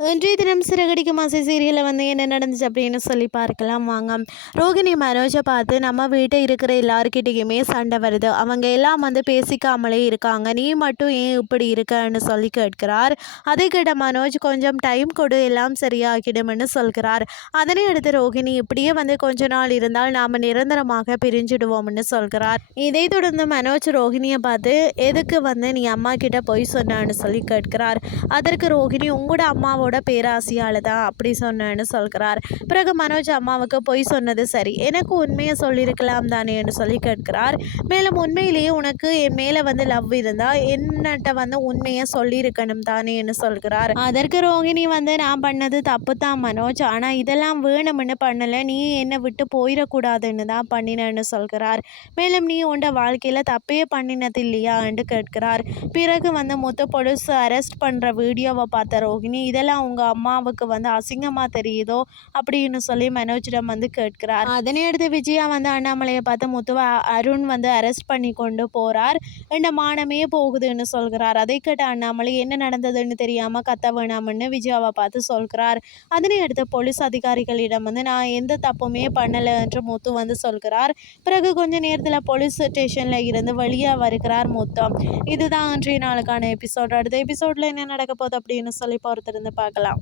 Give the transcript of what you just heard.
இன்றைய தினம் சிறகடிக்கு மாசை சீரியலில் வந்து என்ன நடந்துச்சு அப்படின்னு சொல்லி பார்க்கலாம் வாங்க. ரோகிணி மனோஜை பார்த்து நம்ம வீட்டை இருக்கிற எல்லாருக்கிட்டேயுமே சண்டை வருது. அவங்க எல்லாம் வந்து பேசிக்காமலே இருக்காங்க. நீ மட்டும் ஏன் இப்படி இருக்கன்னு சொல்லி கேட்கிறார். அதை கேட்ட மனோஜ் கொஞ்சம் டைம் கொடு எல்லாம் சரியாகிடும்னு சொல்கிறார். அதனை அடுத்து ரோகிணி இப்படியே வந்து கொஞ்ச நாள் இருந்தால் நாம் நிரந்தரமாக பிரிஞ்சிடுவோம்னு சொல்கிறார். இதை தொடர்ந்து மனோஜ் ரோகிணியை பார்த்து எதுக்கு வந்து நீ அம்மா கிட்ட போய் சொன்னான்னு சொல்லி கேட்கிறார். அதற்கு ரோகிணி உங்களோட அம்மாவோட பேராசையால் தான் அப்படி சொன்னேன்னு சொல்கிறார். பிறகு மனோஜ் அம்மாவுக்கு பொய் சொன்னது சரி. எனக்கு உண்மையை சொல்லியிருக்கலாம் தானேன்னு சொல்லி கேட்கிறார். மேலும் உண்மையிலேயே உனக்கு என் மேலே வந்து லவ் இருந்தால் என்னட்ட வந்து உண்மையை சொல்லியிருக்கணும் தானேன்னு சொல்கிறார். அதற்கு ரோகிணி வந்து நான் பண்ணது தப்பு தான் மனோஜ். ஆனால் இதெல்லாம் வேணும்னு பண்ணலை. நீ என்னை விட்டு போயிடக்கூடாதுன்னு தான் பண்ணினேன்னு சொல்கிறார். மேலும் நீ உண்ட வாழ்க்கையில் தப்பே பண்ணினது இல்லையா என்று கேட்கிறார். பிறகு வந்து மொத்த பொலிஸ் அரெஸ்ட் பண்ணுற வீடியோவை பார்த்த ரோகிணி இதெல்லாம் உங்கள் அம்மாவுக்கு வந்து அசிங்கமாக தெரியுதோ அப்படின்னு சொல்லி மனோஜிடம் வந்து கேட்கிறார். அதனை அடுத்து விஜயா வந்து அண்ணாமலையை பார்த்து முத்துவ அருண் வந்து அரெஸ்ட் பண்ணி கொண்டு போகிறார் இந்த மானமே போகுதுன்னு சொல்கிறார். அதை கேட்ட அண்ணாமலை என்ன நடந்ததுன்னு தெரியாமல் கத்த வேணாம்னு விஜயாவை பார்த்து சொல்கிறார். அதனை அடுத்து போலீஸ் அதிகாரிகளிடம் வந்து நான் எந்த தப்புமே பண்ணலை என்று முத்து வந்து சொல்கிறார். பிறகு கொஞ்ச நேரத்தில் போலீஸ் ஸ்டேஷனில் இருந்து வெளியே வருகிறார் முத்தம் இதுதான் அன்றைய நாளுக்கான எபிசோட். அடுத்த எபிசோடில் என்ன நடக்க போகுது? அப்படின்னு சொல்லி பொறுத்திருந்து பார்க்கலாம்.